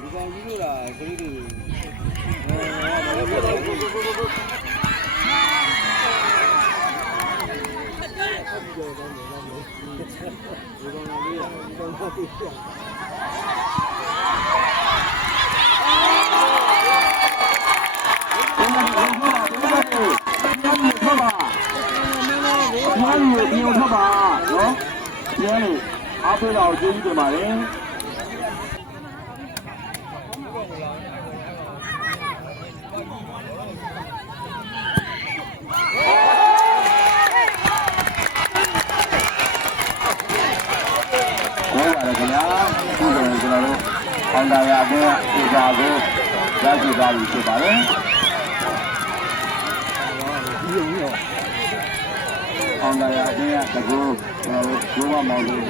လူကောင်ကြီးတို့လားကလေးတွေအားပေးတော့ကျေးဇူးတင်ပါတယ်ခင်ဗျာဒီလိုကျွန်တော်တို့အောင်တာရတဲ့ဒီပါကိုရရှိသွားပြီဖြစ်ပါတယ်အောင်တာရတဲ့တကူကျွန်တော်တို့ဘုရားမောင်တို့